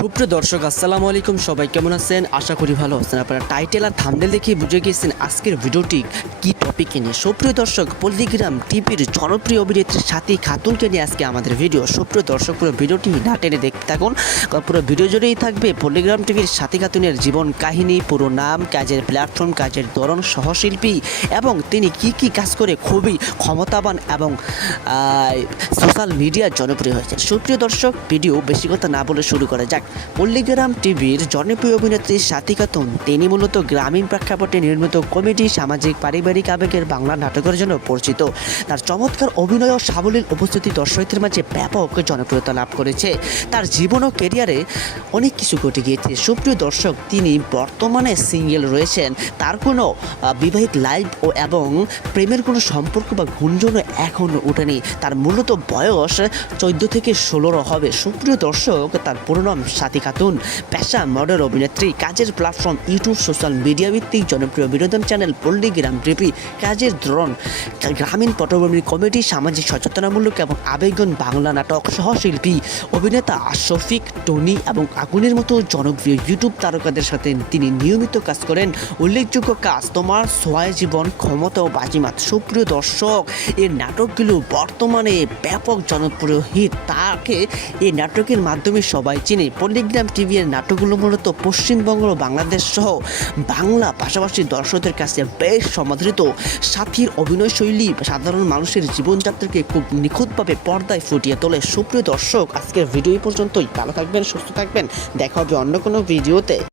সুপ্রিয় দর্শক আসসালামু আলাইকুম, সবাই কেমন আছেন? আশা করি ভালো আছেন। আপনারা টাইটেল আর থাম্বনেল দেখে বুঝে গিয়েছেন আজকের ভিডিওটি কি টপিকে নিয়ে। সুপ্রিয় দর্শক, পল্লিগ্রাম টিভির জনপ্রিয় অভিনেত্রী সাথী খাতুনকে নিয়ে আজকে আমাদের ভিডিও। সুপ্রিয় দর্শক, পুরো ভিডিওটি না টেনে দেখতে থাকুন, পুরো ভিডিও জুড়েই থাকবে পল্লিগ্রাম টিভির সাথী খাতুনের জীবন কাহিনী, পুরো নাম, কাজের প্ল্যাটফর্ম, কাজের ধরন, সহশিল্পী এবং তিনি কি কাজ করে খুবই ক্ষমতাবান এবং সোশ্যাল মিডিয়ার জনপ্রিয় হয়েছে। সুপ্রিয় দর্শক, ভিডিও বেশি কথা না বলে শুরু করা যাক। পল্লিগ্রাম টিভির জনপ্রিয় অভিনেত্রী সাথী খাতুন, তিনি মূলত গ্রামীণ প্রেক্ষাপটে নির্মিত কমেডি, সামাজিক, পারিবারিক আবেগের বাংলা নাটকের জন্য পরিচিত। তার চমৎকার অভিনয় ও সাবলীল উপস্থিতি দর্শকদের মাঝে ব্যাপক জনপ্রিয়তা লাভ করেছে। তার জীবন ও ক্যারিয়ারে অনেক কিছু ঘটে গিয়েছে। সুপ্রিয় দর্শক, তিনি বর্তমানে সিঙ্গেল রয়েছেন। তার কোনো বিবাহিত লাইফ এবং প্রেমের কোনো সম্পর্ক বা গুঞ্জনও এখনও ওঠেনি। তার মূলত বয়স 14 থেকে 16 হবে। সুপ্রিয় দর্শক, তার পুরো নাম সাথী খাতুন। পেশা মডেল, অভিনেত্রী। কাজের প্ল্যাটফর্ম ইউটিউব, সোশ্যাল মিডিয়া ভিত্তিক জনপ্রিয় বিনোদন চ্যানেল পল্লিগ্রাম টিভি। কাজের ধরন গ্রামীণ পটভূমি, কমেডি, সামাজিক সচেতনামূলক এবং আবেগন বাংলা নাটক। সহশিল্পী অভিনেতা শফিক, টনি এবং আগুনের মতো জনপ্রিয় ইউটিউব তারকাদের সাথে তিনি নিয়মিত কাজ করেন। উল্লেখযোগ্য কাজ তোমার সোয়ায় জীবন, ক্ষমতা ও বাজিমাত। সুপ্রিয় দর্শক, এই নাটকগুলো বর্তমানে ব্যাপক জনপ্রিয় হিট। তাকে এই নাটকের মাধ্যমে সবাই চিনে। পল্লিগ্রাম টিভি এর নাটকগুলো মূলত পশ্চিমবঙ্গ ও বাংলাদেশ সহ বাংলা পাশাপাশি দর্শকদের কাছে বেশ সমাদৃত। সাথীর অভিনয়শৈলী সাধারণ মানুষের জীবনযাত্রাকে খুব নিখুঁতভাবে পর্দায় ফুটিয়ে তোলে। সুপ্রিয় দর্শক, আজকের ভিডিও এই পর্যন্তই। ভালো থাকবেন, সুস্থ থাকবেন, দেখা হবে অন্য কোনো ভিডিওতে।